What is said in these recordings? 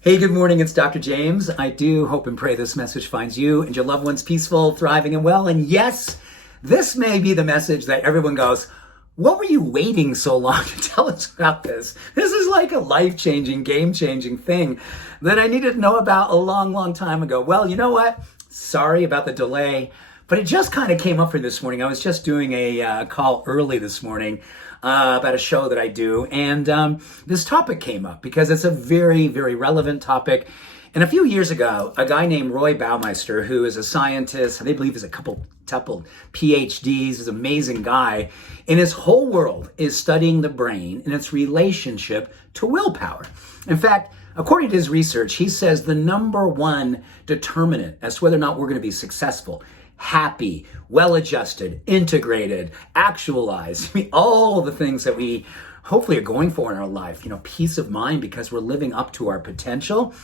Hey, good morning. It's Dr. James. I do hope and pray this message finds you and your loved ones peaceful, thriving, and well. And yes, this may be the message that everyone goes, what were you waiting so long to tell us about this? This is like a life-changing, game-changing thing that I needed to know about a long, long time ago. Well, you know what? Sorry about the delay, but it just kind of came up for this morning. I was just doing a call early this morning about a show that I do, and this topic came up because it's a very, very relevant topic. And a few years ago, a guy named Roy Baumeister, who is a scientist, I believe he's a couple PhDs, he's an amazing guy, and his whole world is studying the brain and its relationship to willpower. In fact, according to his research, he says the number one determinant as to whether or not we're going to be successful, happy, well-adjusted, integrated, actualized, all the things that we hopefully are going for in our life, peace of mind because we're living up to our potential.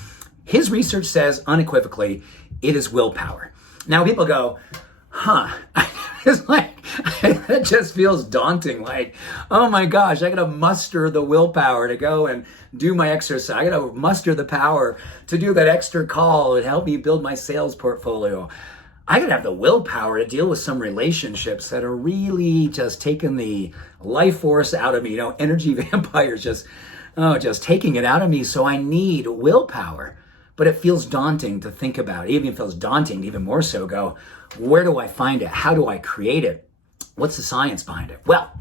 His research says unequivocally, it is willpower. Now people go, it's like, that just feels daunting. Like, oh my gosh, I gotta muster the willpower to go and do my exercise. I gotta muster the power to do that extra call and help me build my sales portfolio. I gotta have the willpower to deal with some relationships that are really just taking the life force out of me. Energy vampires just taking it out of me. So I need willpower. But it feels daunting to think about. It even feels daunting to even more so go, where do I find it? How do I create it? What's the science behind it? Well,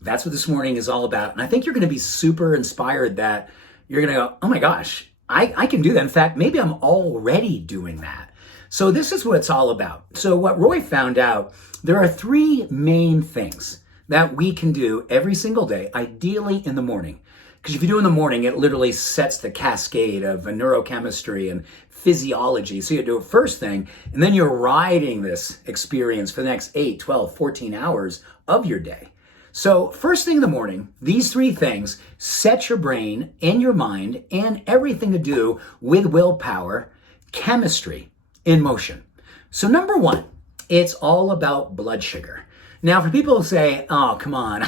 that's what this morning is all about. And I think you're gonna be super inspired that you're gonna go, oh my gosh, I can do that. In fact, maybe I'm already doing that. So this is what it's all about. So what Roy found out, there are three main things that we can do every single day, ideally in the morning. Because if you do in the morning, it literally sets the cascade of neurochemistry and physiology. So you do it first thing, and then you're riding this experience for the next 8, 12, 14 hours of your day. So first thing in the morning, these three things set your brain and your mind and everything to do with willpower, chemistry in motion. So number one, it's all about blood sugar. Now, for people who say, oh, come on,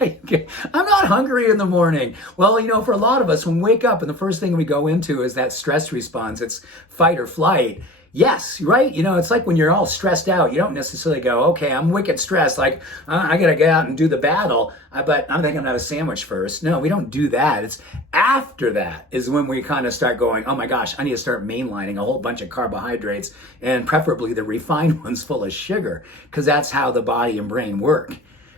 I'm not hungry in the morning. Well, for a lot of us, when we wake up and the first thing we go into is that stress response, it's fight or flight. Yes, right? It's like when you're all stressed out, you don't necessarily go, okay, I'm wicked stressed. Like, I got to get out and do the battle, but I'm thinking I'm going to have a sandwich first. No, we don't do that. It's after that is when we kind of start going, oh my gosh, I need to start mainlining a whole bunch of carbohydrates and preferably the refined ones full of sugar, because that's how the body and brain work.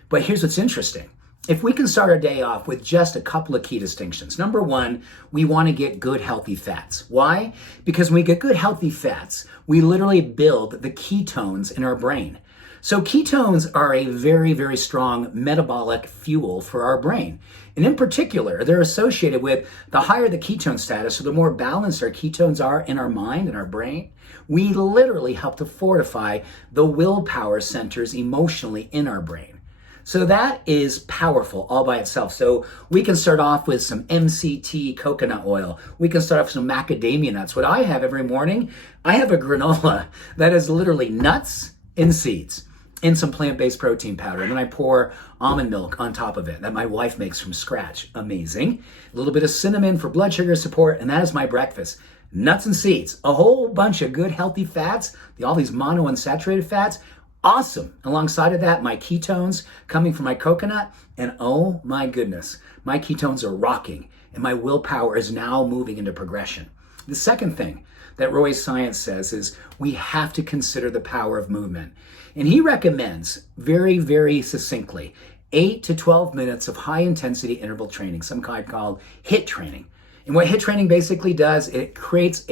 But here's what's interesting. If we can start our day off with just a couple of key distinctions. Number one, we want to get good, healthy fats. Why? Because when we get good, healthy fats, we literally build the ketones in our brain. So ketones are a very, very strong metabolic fuel for our brain. And in particular, they're associated with the higher the ketone status, so the more balanced our ketones are in our mind and our brain, we literally help to fortify the willpower centers emotionally in our brain. So that is powerful all by itself. So we can start off with some MCT coconut oil. We can start off with some macadamia nuts. What I have every morning, I have a granola that is literally nuts and seeds and some plant-based protein powder. And then I pour almond milk on top of it that my wife makes from scratch. Amazing. A little bit of cinnamon for blood sugar support, and that is my breakfast. Nuts and seeds, a whole bunch of good healthy fats, all these monounsaturated fats. Awesome. Alongside of that, my ketones coming from my coconut, and oh my goodness, my ketones are rocking, and my willpower is now moving into progression. The second thing that Roy's science says is we have to consider the power of movement. And he recommends very, very succinctly 8 to 12 minutes of high intensity interval training, some kind called HIIT training. And what HIIT training basically does, it creates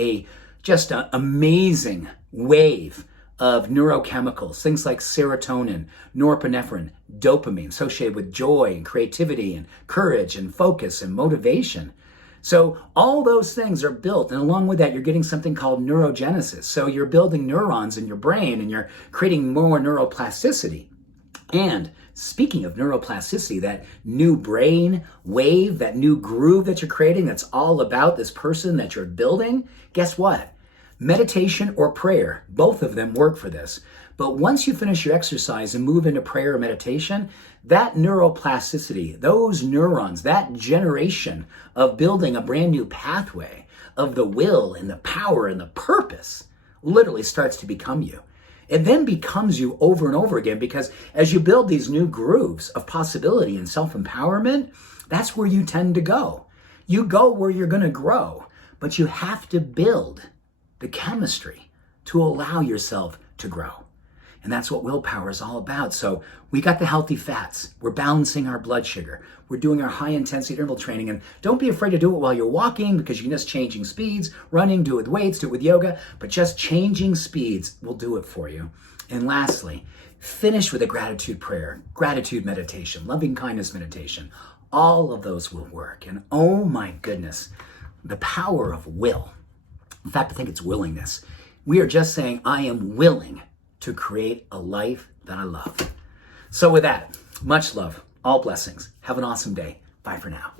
just an amazing wave of neurochemicals, things like serotonin, norepinephrine, dopamine, associated with joy and creativity and courage and focus and motivation. So all those things are built, and along with that, you're getting something called neurogenesis. So you're building neurons in your brain and you're creating more neuroplasticity. And speaking of neuroplasticity, that new brain wave, that new groove that you're creating, that's all about this person that you're building, guess what? Meditation or prayer, both of them work for this. But once you finish your exercise and move into prayer or meditation, that neuroplasticity, those neurons, that generation of building a brand new pathway of the will and the power and the purpose literally starts to become you. It then becomes you over and over again, because as you build these new grooves of possibility and self-empowerment, that's where you tend to go. You go where you're going to grow, but you have to build the chemistry to allow yourself to grow. And that's what willpower is all about. So we got the healthy fats. We're balancing our blood sugar. We're doing our high intensity interval training. And don't be afraid to do it while you're walking, because you can just changing speeds, running, do it with weights, do it with yoga, but just changing speeds will do it for you. And lastly, finish with a gratitude prayer, gratitude meditation, loving kindness meditation. All of those will work. And oh my goodness, the power of will. In fact, I think it's willingness. We are just saying, I am willing to create a life that I love. So with that, much love, all blessings. Have an awesome day. Bye for now.